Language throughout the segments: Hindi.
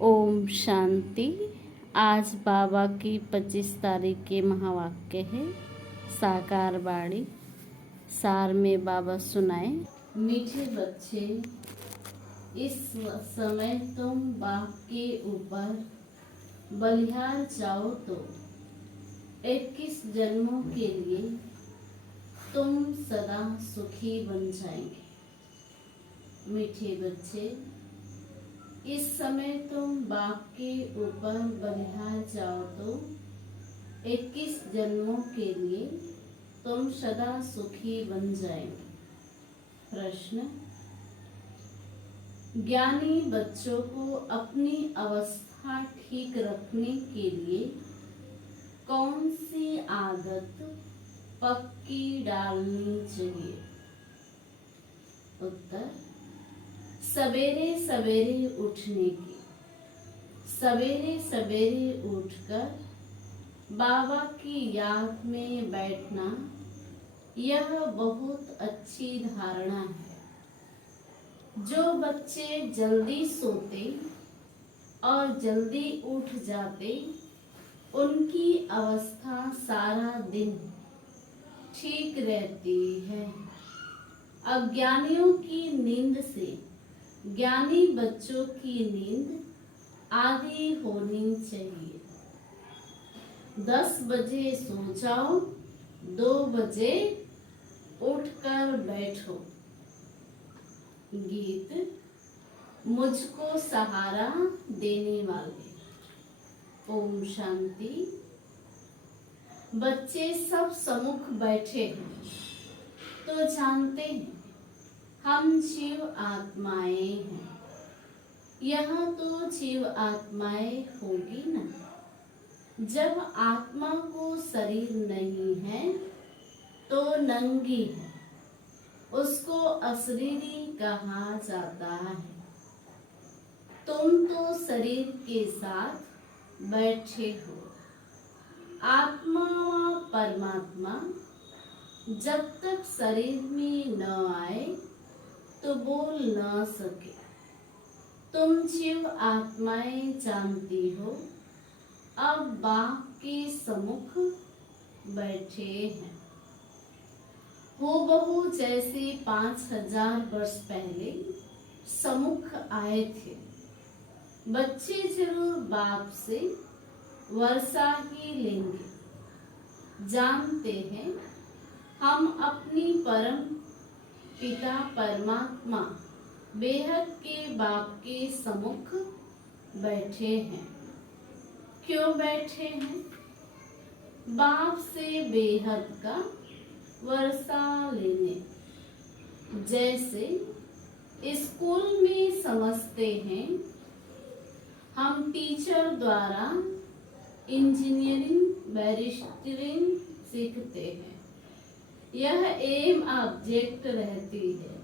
ओम शांति। आज बाबा की 25 तारीख के महावाक्य है साकार बाणी। सार में बाबा सुनाए। मीठे बच्चे, इस समय तुम बाप के ऊपर बलिहार जाओ तो 21 जन्मों के लिए तुम सदा सुखी बन जाएंगे। मीठे बच्चे, इस समय तुम बाप के ऊपर बलिहार जाओ तो 21 जन्मों के लिए तुम सदा सुखी बन जाएंगे। प्रश्न: ज्ञानी बच्चों को अपनी अवस्था ठीक रखने के लिए कौन सी आदत पक्की डालनी चाहिए? उत्तर: सवेरे सवेरे उठने की। सवेरे सवेरे उठकर बाबा की याद में बैठना, यह बहुत अच्छी धारणा है। जो बच्चे जल्दी सोते और जल्दी उठ जाते, उनकी अवस्था सारा दिन ठीक रहती है। अज्ञानियों की नींद से ज्ञानी बच्चों की नींद आधी होनी चाहिए। 10 बजे सो जाओ, 2 बजे उठकर बैठो। गीत मुझको सहारा देने वाले। ओम शांति। बच्चे सब सम्मुख बैठे हैं तो जानते हैं हम जीव आत्माएं हैं। यहाँ तो जीव आत्माएं होगी ना। जब आत्मा को शरीर नहीं है तो नंगी है, उसको अशरीरी कहा जाता है। तुम तो शरीर के साथ बैठे हो। आत्मा व परमात्मा जब तक शरीर में न आए तो बोल न सके। तुम जीव आत्माएं जानती हो, अब बाप के सम्मुख बैठे हैं। हूबहू जैसे 5000 वर्ष पहले सम्मुख आए थे। बच्चे जरूर बाप से वर्षा ही लेंगे। जानते हैं हम अपनी परम पिता परमात्मा बेहद के बाप के सम्मुख बैठे हैं। क्यों बैठे हैं? बाप से बेहद का वर्षा लेने। जैसे स्कूल में समझते हैं हम टीचर द्वारा इंजीनियरिंग, बैरिस्टरिंग सीखते हैं। यह एम ऑब्जेक्ट रहती है।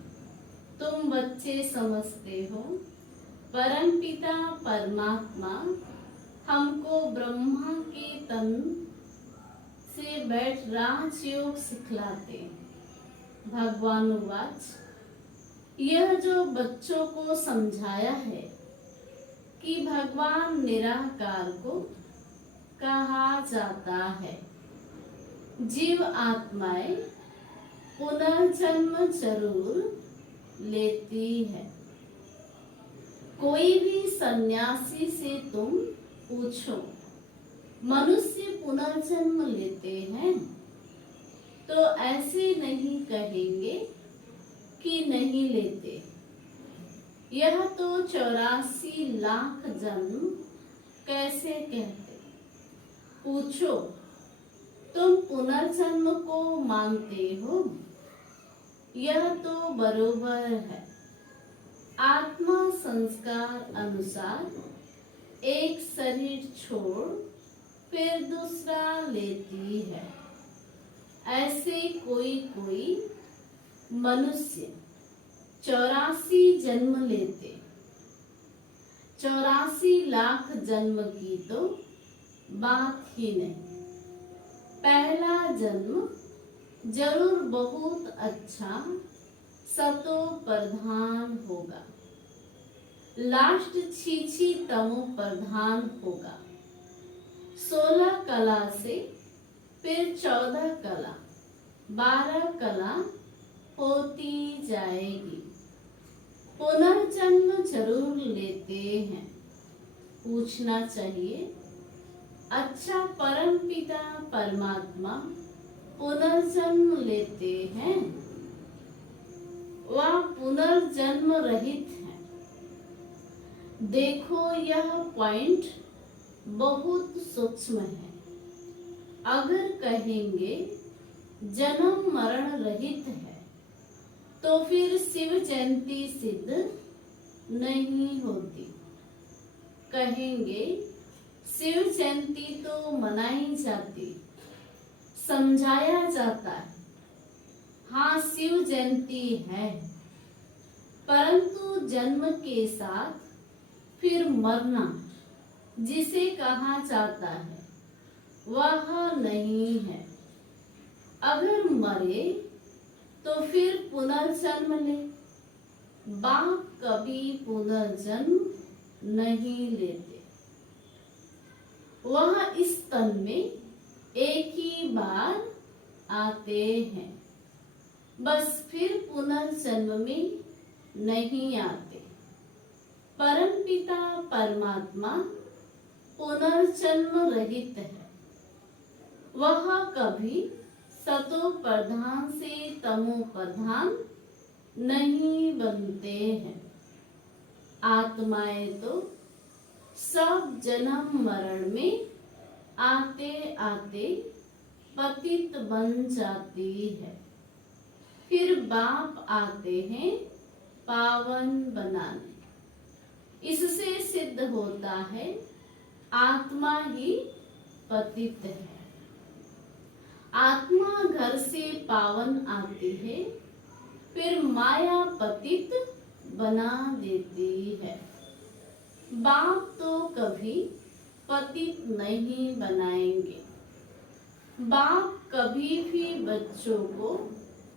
तुम बच्चे समझते हो परमपिता परमात्मा हमको ब्रह्मा के तन से बैठ राजयोग सिखलाते हैं। भगवान वाच, यह जो बच्चों को समझाया है कि भगवान निराकार को कहा जाता है। जीव आत्माएं पुनर्जन्म जरूर लेती है। कोई भी सन्यासी से तुम पूछो मनुष्य पुनर्जन्म लेते हैं तो ऐसे नहीं कहेंगे कि नहीं लेते। यह तो 84 लाख जन्म कैसे कहते? पूछो तुम पुनर्जन्म को मानते हो? यह तो बरोबर है। आत्मा संस्कार अनुसार एक शरीर छोड़ फिर दूसरा लेती है। ऐसे कोई मनुष्य 84 जन्म लेते। 84 लाख जन्म की तो बात ही नहीं। पहला जन्म जरूर बहुत अच्छा सतो प्रधान होगा। लास्ट छीछी तमो प्रधान होगा। 16 कला से फिर 14 कला, 12 कला होती जाएगी। पुनर्जन्म जरूर लेते हैं। पूछना चाहिए, अच्छा परम पिता परमात्मा पुनर्जन्म लेते हैं? वह पुनर्जन्म रहित है। देखो यह पॉइंट बहुत सूक्ष्म है। अगर कहेंगे जन्म मरण रहित है तो फिर शिव जयंती सिद्ध नहीं होती। कहेंगे शिव जयंती तो मनाई जाती, समझाया जाता है। हाँ, शिव जयंती है, परंतु जन्म के साथ फिर मरना जिसे कहा जाता है वह नहीं है। अगर मरे तो फिर पुनर्जन्म ले। बाप कभी पुनर्जन्म नहीं लेते। वह इस तन में एक ही बार आते हैं, बस फिर पुनर्जन्म में नहीं आते। परमपिता परमात्मा पुनर्जन्म रहित है। वह कभी सतो प्रधान से तमो प्रधान नहीं बनते हैं। आत्माएं तो सब जन्म मरण में आते आते पतित बन जाती है। फिर बाप आते हैं पावन बनाने। इससे सिद्ध होता है आत्मा ही पतित है। आत्मा घर से पावन आती है, फिर माया पतित बना देती है। बाप तो कभी पतित नहीं बनाएंगे। बाप कभी भी बच्चों को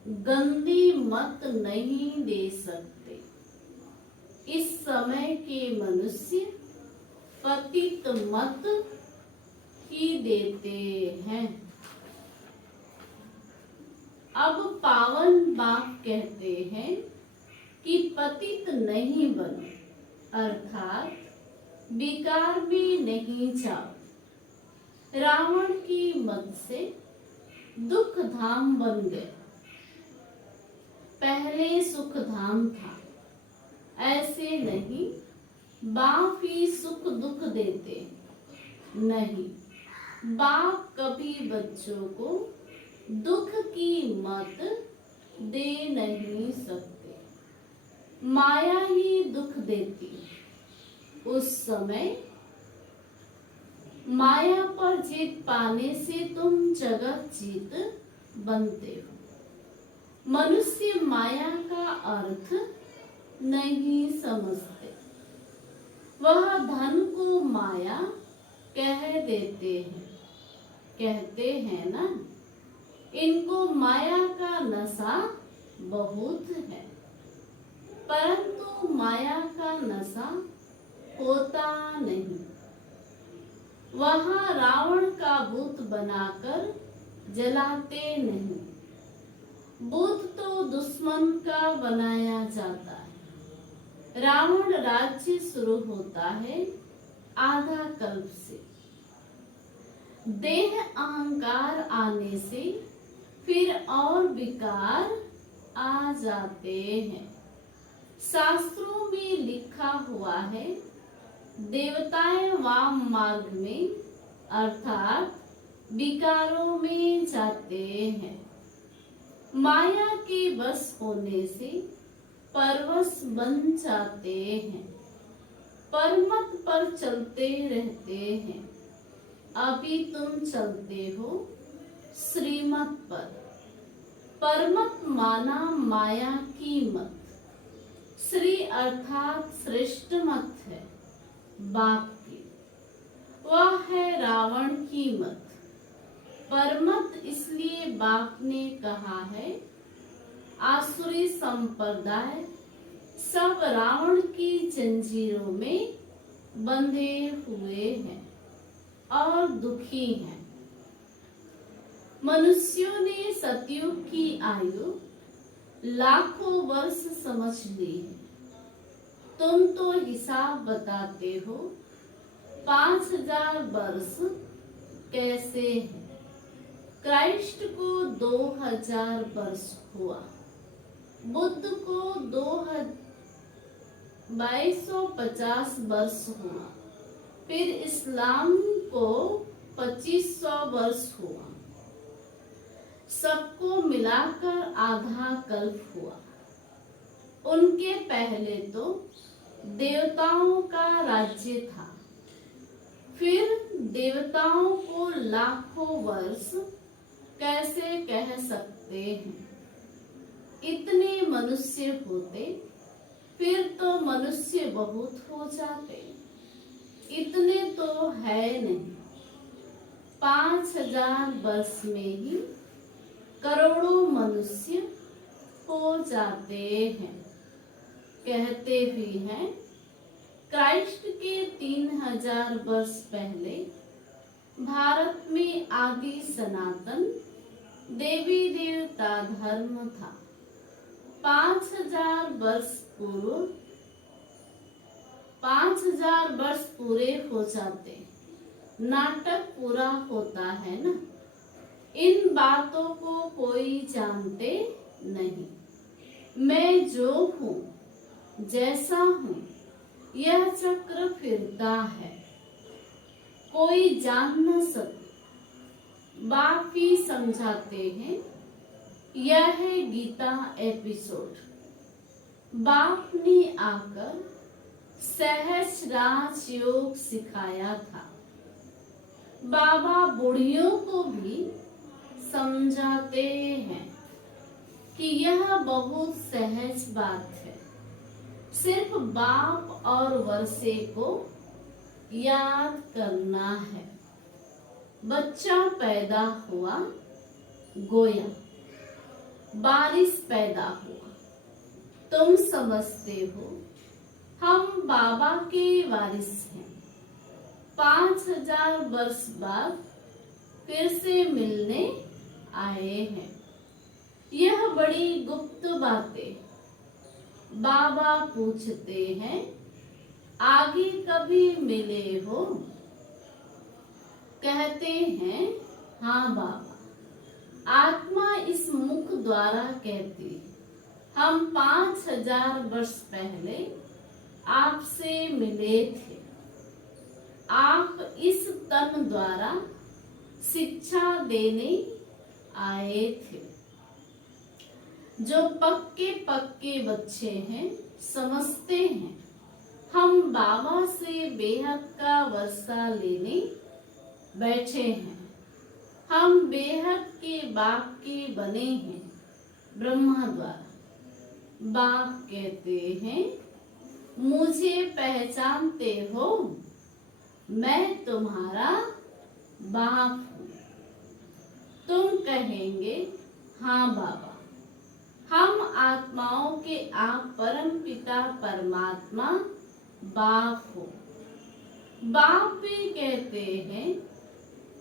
गंदी मत नहीं दे सकते। इस समय के मनुष्य पतित मत ही देते हैं। अब पावन बाप कहते हैं कि पतित नहीं बनो, अर्थात विकार में नहीं जाओ। रावण की मत से दुख धाम बन गए। पहले सुख धाम था, ऐसे नहीं। बाप ही सुख दुख देते नहीं। बाप कभी बच्चों को दुख की मत दे नहीं सकते। माया ही दुख देती। उस समय माया पर जीत पाने से तुम जगत जीत बनते हो। मनुष्य माया का अर्थ नहीं समझते। वह धन को माया कह देते हैं। कहते हैं ना, इनको माया का नशा बहुत है, परंतु माया का नशा होता नहीं। वहाँ रावण का भूत बनाकर जलाते नहीं। भूत तो दुश्मन का बनाया जाता है। रावण राज्य शुरू होता है आधा कल्प से। देह अहंकार आने से फिर और विकार आ जाते हैं। शास्त्रों में लिखा हुआ है, देवताएं वाम मार्ग में अर्थात विकारों में जाते हैं। माया के बस होने से परवश बन जाते हैं। परमत पर चलते रहते हैं। अभी तुम चलते हो श्रीमत पर। परमत माना माया की मत। श्री अर्थात श्रेष्ठ मत है बाप की। वह है रावण की मत। परमत इसलिए बाप ने कहा है आसुरी संप्रदाय सब रावण की जंजीरों में बंधे हुए हैं और दुखी हैं। मनुष्यों ने सतयुग की आयु लाखों वर्ष समझ ली है। तुम तो हिसाब बताते हो 5000 वर्ष कैसे है। क्राइस्ट को 2000 वर्ष हुआ, बुद्ध को 2250 वर्ष हुआ, फिर इस्लाम को 2500 वर्ष हुआ, सबको मिलाकर आधा कल्प हुआ। उनके पहले तो देवताओं का राज्य था, फिर देवताओं को लाखों वर्ष कैसे कह सकते हैं। इतने मनुष्य होते फिर तो मनुष्य बहुत हो जाते, इतने तो है नहीं। 5000 वर्ष में ही करोड़ों मनुष्य हो जाते हैं। कहते भी हैं क्राइस्ट के 3000 वर्ष पहले भारत में आदि सनातन देवी देवता धर्म था। 5000 वर्ष पूर्व 5000 वर्ष पूरे हो जाते, नाटक पूरा होता है ना। इन बातों को कोई जानते नहीं। मैं जो हूँ, जैसा हूँ, यह चक्र फिरता है, कोई जान न सकता। बाप ही समझाते हैं, यह है गीता एपिसोड। बाप ने आकर सहज राजयोग सिखाया था। बाबा बुढ़ियों को भी समझाते हैं कि यह बहुत सहज बात है, सिर्फ बाप और वर्षे को याद करना है। बच्चा पैदा हुआ, गोया, बारिश पैदा हुआ। तुम समझते हो हम बाबा के वारिस हैं। 5000 वर्ष बाद फिर से मिलने आए हैं। यह बड़ी गुप्त बातें। बाबा पूछते हैं, आगे कभी मिले हो? कहते हैं, हाँ बाबा। आत्मा इस मुख द्वारा कहती है, हम 5000 वर्ष पहले आपसे मिले थे। आप इस तन द्वारा शिक्षा देने आए थे। जो पक्के पक्के बच्चे हैं समझते हैं हम बाबा से बेहद का वर्षा लेने बैठे हैं। हम बेहद के बाप के बने हैं ब्रह्मा द्वारा। बाप कहते हैं, मुझे पहचानते हो? मैं तुम्हारा बाप हूँ। तुम कहेंगे, हाँ बाबा, हम आत्माओं के आप परम पिता परमात्मा बाप हो। बाप भी कहते हैं,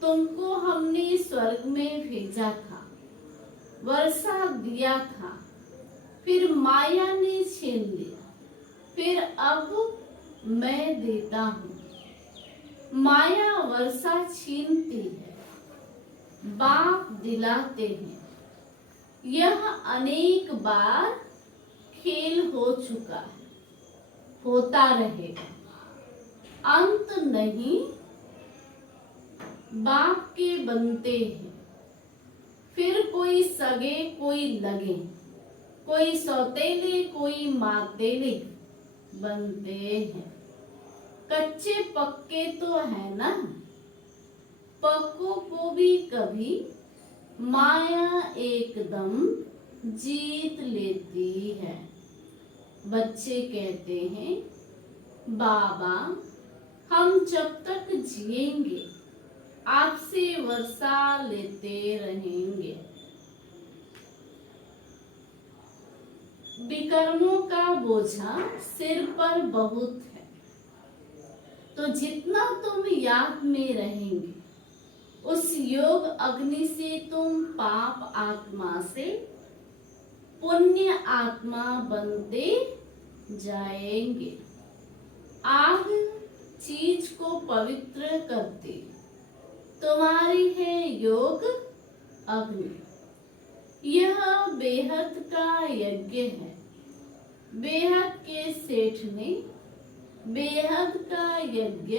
तुमको हमने स्वर्ग में भेजा था, वर्षा दिया था, फिर माया ने छीन लिया, फिर अब मैं देता हूँ। माया वर्षा छीनती है, बाप दिलाते हैं। यह अनेक बार खेल हो चुका है, होता रहेगा, अंत नहीं। बाप के बनते हैं, फिर कोई सगे कोई लगे, कोई सौतेले कोई मातेले बनते हैं। कच्चे पक्के तो है ना। पक्कों को भी कभी माया एकदम जीत लेती है। बच्चे कहते हैं, बाबा हम जब तक जिएंगे आपसे वर्षा लेते रहेंगे। विकर्मों का बोझा सिर पर बहुत है। तो जितना तुम याद में रहेंगे, उस योग अग्नि से तुम पाप आत्मा से पुण्य आत्मा बनते जाएंगे। आग चीज को पवित्र करती, तुम्हारी है योग अग्नि। यह बेहद का यज्ञ है। बेहद के सेठ ने बेहद का यज्ञ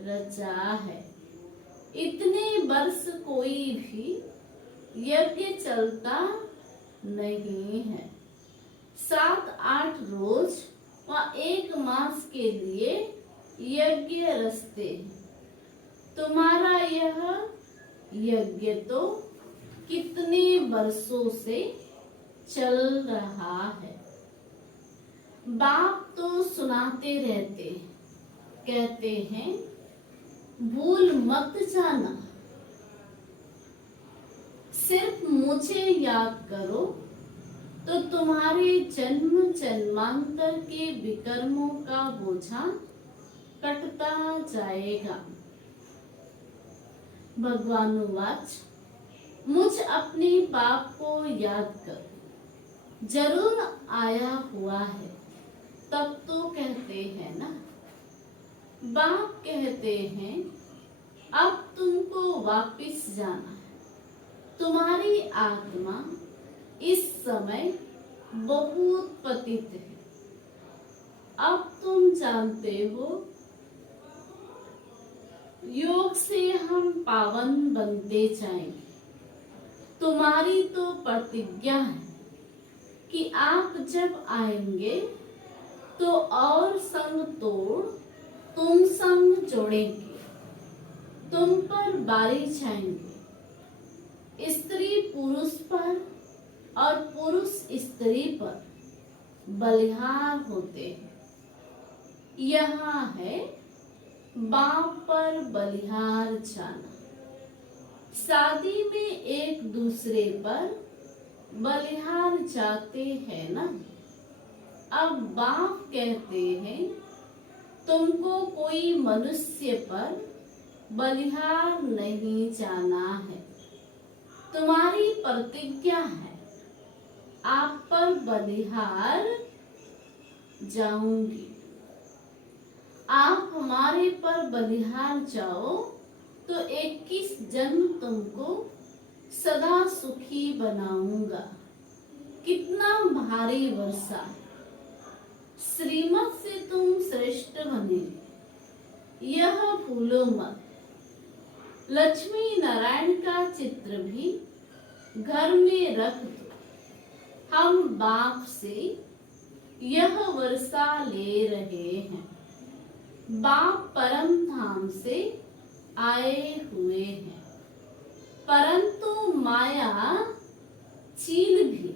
रचा है। इतने वर्ष कोई भी यज्ञ चलता नहीं है। 7-8 रोज व 1 मास के लिए यज्ञ रचते हैं। तुम्हारा यह यज्ञ तो कितने वर्षों से चल रहा है। बाप तो सुनाते रहते, कहते हैं भूल मत जाना, सिर्फ मुझे याद करो तो तुम्हारे जन्म जन्मांतर के विकर्मों का बोझा कटता जाएगा। भगवानुवाच, मुझ अपने बाप को याद कर, जरूर आया हुआ है। तब तो कहते हैं ना, बाप कहते हैं अब तुमको वापिस जाना है। तुम्हारी आत्मा इस समय बहुत पतित है। अब तुम जानते हो, योग से हम पावन बनते जाएंगे। तुम्हारी तो प्रतिज्ञा है कि आप जब आएंगे तो और संग तोड़ तुम संग जोड़ेंगे, तुम पर बारी छाएंगे। स्त्री पुरुष पर और पुरुष स्त्री पर बलिहार होते हैं। यहाँ है बाप पर बलिहार जाना। शादी में एक दूसरे पर बलिहार जाते हैं ना। अब बाप कहते हैं तुमको कोई मनुष्य पर बलिहार नहीं जाना है। तुम्हारी प्रतिज्ञा है आप पर बलिहार जाऊंगी। आप हमारे पर बलिहार जाओ तो 21 जन्म तुमको सदा सुखी बनाऊंगा। कितना भारी वर्षा है। श्रीमत से तुम श्रेष्ठ बने, यह भूलो मत। लक्ष्मी नारायण का चित्र भी घर में रख दो। हम बाप से यह वर्षा ले रहे हैं। बाप परम धाम से आए हुए हैं, परंतु माया चील भी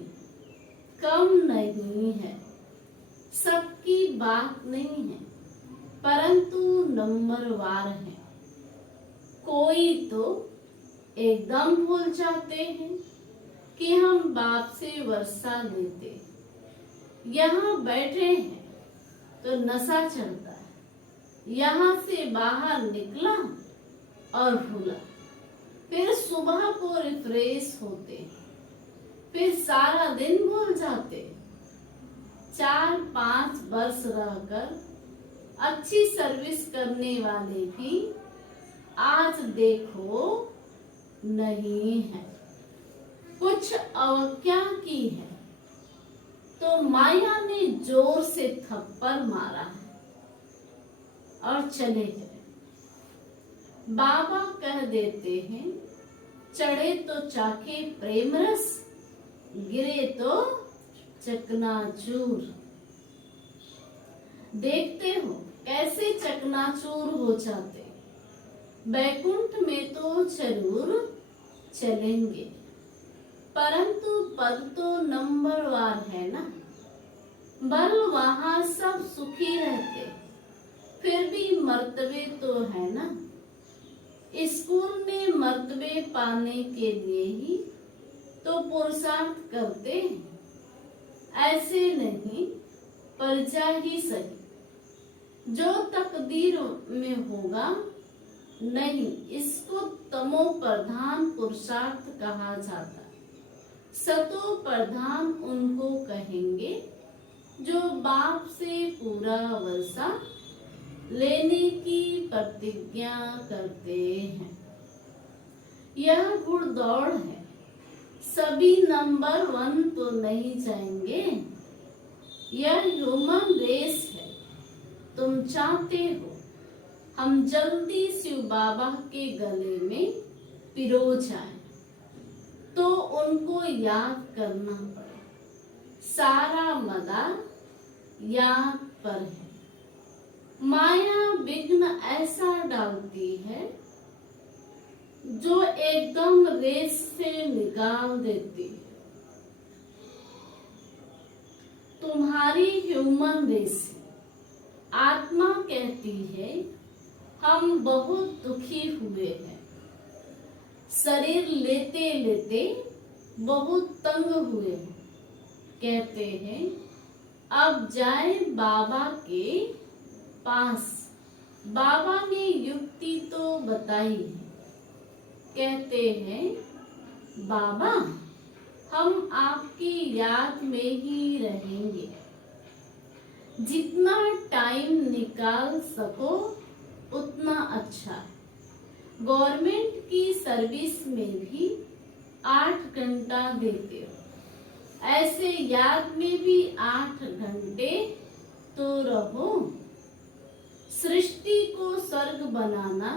कम नहीं है। सबकी बात नहीं है, परंतु नंबरवार है। कोई तो एकदम भूल जाते हैं कि हम बाप से वर्षा लेते। यहाँ बैठे हैं तो नशा चढ़ता है। यहाँ से बाहर निकला और भूला, फिर सुबह को रिफ्रेश होते, फिर सारा दिन भूल जाते। 4-5 वर्ष रहकर अच्छी सर्विस करने वाले भी आज देखो नहीं है। कुछ अवज्ञा की है तो माया ने जोर से थप्पड़ मारा है और चले गए। बाबा कह देते हैं चढ़े तो चाके प्रेम रस, गिरे तो चकनाचूर। देखते हो कैसे चकनाचूर हो जाते। बैकुंठ में तो जरूर चलेंगे, परंतु पद तो नंबरवार है ना। बल वहां सब सुखी रहते, फिर भी मर्तबे तो है ना। स्कूल में मर्तबे पाने के लिए ही तो पुरुषार्थ करते हैं। ऐसे नहीं, पर जा ही सही। जो तकदीर में होगा नहीं, इसको तमो प्रधान पुरुषार्थ कहा जाता है। सतो प्रधान उनको कहेंगे जो बाप से पूरा वर्षा लेने की प्रतिज्ञा करते हैं। यह घुड़दौड़ है, सभी नंबर 1 तो नहीं जाएंगे। यह ह्यूमन रेस है। तुम चाहते हो हम जल्दी शिव बाबा के गले में पिरो जाएं, तो उनको याद करना पड़े। सारा मदार याद पर है। माया विघ्न ऐसा डालती है जो एकदम रेस से निकाल देती है। तुम्हारी ह्यूमन रेस आत्मा कहती है हम बहुत दुखी हुए हैं, शरीर लेते लेते बहुत तंग हुए हैं। कहते हैं अब जाए बाबा के पास। बाबा ने युक्ति तो बताई है। कहते हैं बाबा हम आपकी याद में ही रहेंगे। जितना टाइम निकाल सको उतना अच्छा है। गवर्नमेंट की सर्विस में भी 8 घंटा देते हो, ऐसे याद में भी 8 घंटे तो रहो। सृष्टि को स्वर्ग बनाना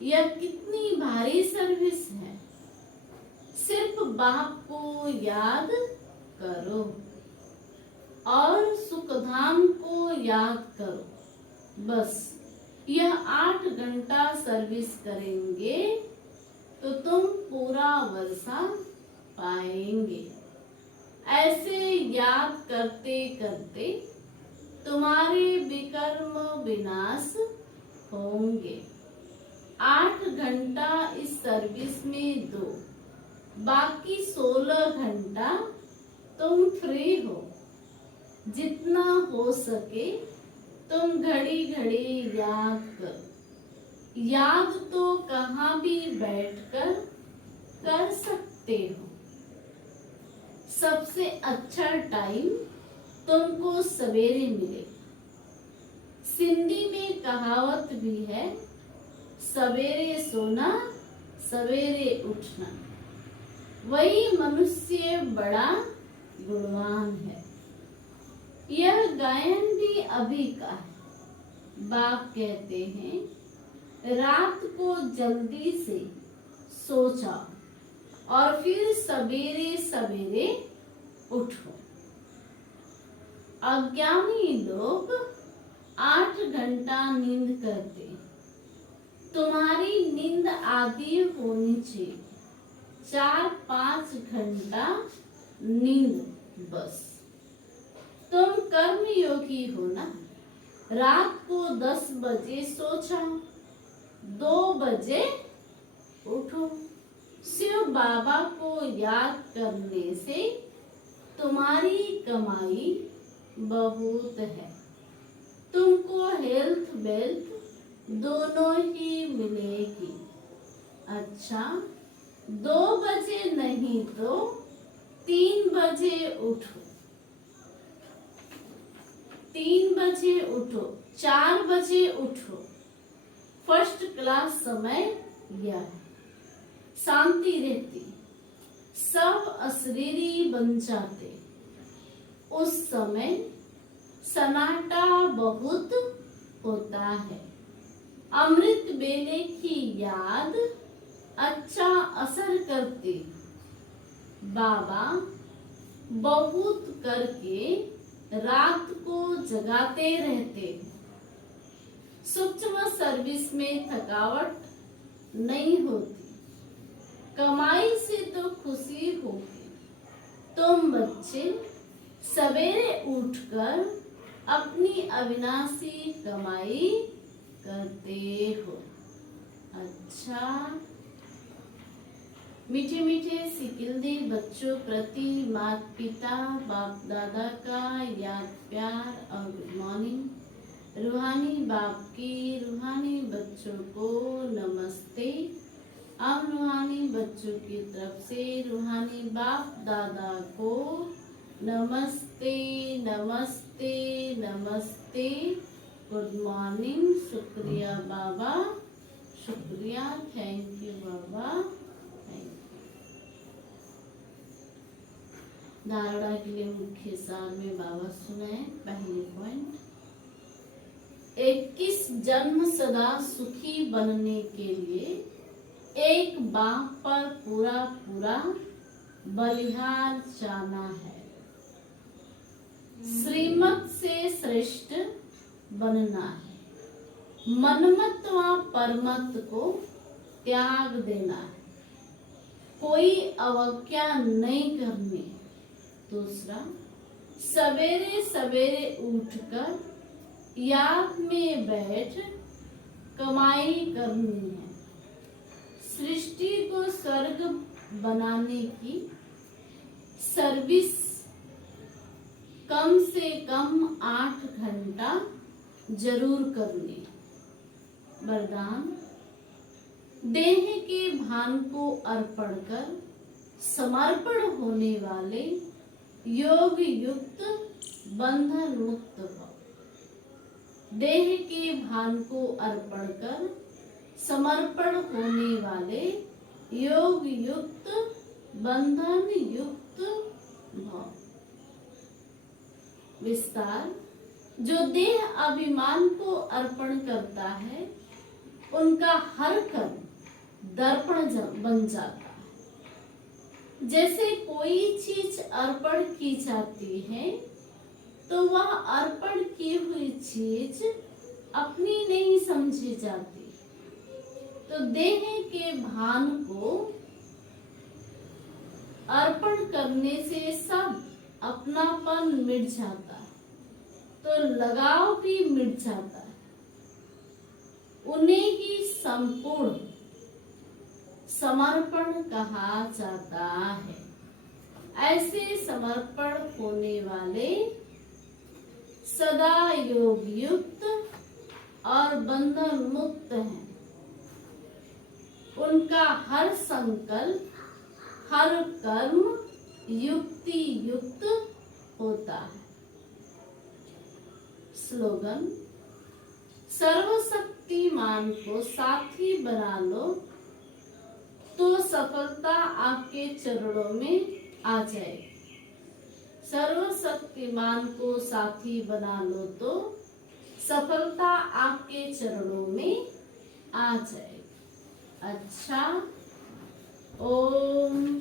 यह कितनी भारी सर्विस है। सिर्फ बाप को याद करो और सुखधाम को याद करो। बस यह 8 घंटा सर्विस करेंगे तो तुम पूरा वर्षा पाएंगे। ऐसे याद करते करते तुम्हारे विकर्म विनाश होंगे। 8 घंटा इस सर्विस में दो, बाकी 16 घंटा तुम फ्री हो। जितना हो सके तुम घड़ी घड़ी याद करो। याद तो कहाँ भी बैठकर कर सकते हो। सबसे अच्छा टाइम तुमको सवेरे मिले। सिंधी में कहावत भी है, सवेरे सोना सवेरे उठना। वही मनुष्य बड़ा गुणवान है। यह गायन भी अभी का है। बाप कहते हैं रात को जल्दी से सो जाओ और फिर सवेरे सवेरे उठो। अज्ञानी लोग 8 घंटा नींद करते। तुम्हारी नींद आधी होनी चाहिए, 4-5 घंटा नींद बस। तुम कर्म योगी हो ना। रात को 10 बजे सो जाओ, 2 बजे उठो। शिव बाबा को याद करने से तुम्हारी कमाई बहुत है। तुमको हेल्थ वेल्थ दोनों ही मिलेगी। अच्छा 2 बजे नहीं तो 3 बजे उठो। 3 बजे उठो, 4 बजे उठो। फर्स्ट क्लास समय यह है। शांति रहती, सब अशरीरी बन जाते। उस समय सन्नाटा बहुत होता है। अमृत बेले की याद अच्छा असर करती। बाबा बहुत करके रात को जगाते रहते। सूक्ष्म सर्विस में थकावट नहीं होती। कमाई से तो खुशी होगी। तुम बच्चे सवेरे उठकर अपनी अविनाशी कमाई करते हो। अच्छा मीठे मीठे सिकिलदी बच्चों प्रति माता पिता बाप दादा का याद प्यार और गुड मॉर्निंग। रूहानी बाप की रूहानी बच्चों को नमस्ते। अब रूहानी बच्चों की तरफ से रूहानी बाप दादा को नमस्ते नमस्ते नमस्ते। Good morning. शुक्रिया बाबा, शुक्रिया, thank you Baba, thank you. धारणा के लिए मुख्य सार में बाबा सुनाए। पहले पॉइंट, 21 जन्म सदा सुखी बनने के लिए एक बाप पर पूरा पूरा बलिहार जाना है। श्रीमत से श्रेष्ठ बनना है। मनमत व परमत को त्याग देना है। कोई अवज्ञा नहीं करनी। दूसरा, सवेरे सवेरे उठकर याद में बैठ कमाई करनी है। सृष्टि को स्वर्ग बनाने की सर्विस कम से कम 8 घंटा जरूर करनी। वरदान, देह के भान को अर्पण कर समर्पण होने वाले योग युक्त बंधन मुक्त हो। देह के भान को अर्पण कर समर्पण होने वाले योग युक्त बंधन युक्त भाव। विस्तार, जो देह अभिमान को अर्पण करता है उनका हर कर्म दर्पण बन जाता है। जैसे कोई चीज अर्पण की जाती है तो वह अर्पण की हुई चीज अपनी नहीं समझी जाती। तो देह के भान को अर्पण करने से सब अपनापन मिट जाता है, तो लगाव भी मिट जाता है। उन्हें ही संपूर्ण समर्पण कहा जाता है। ऐसे समर्पण होने वाले सदा योग युक्त और बंधन मुक्त हैं। उनका हर संकल्प हर कर्म युक्ति युक्त होता है। स्लोगन, सर्वशक्तिमान को साथी बना लो तो सफलता आपके चरणों में आ जाए। सर्वशक्तिमान को साथी बना लो तो सफलता आपके चरणों में आ जाए। अच्छा, ओम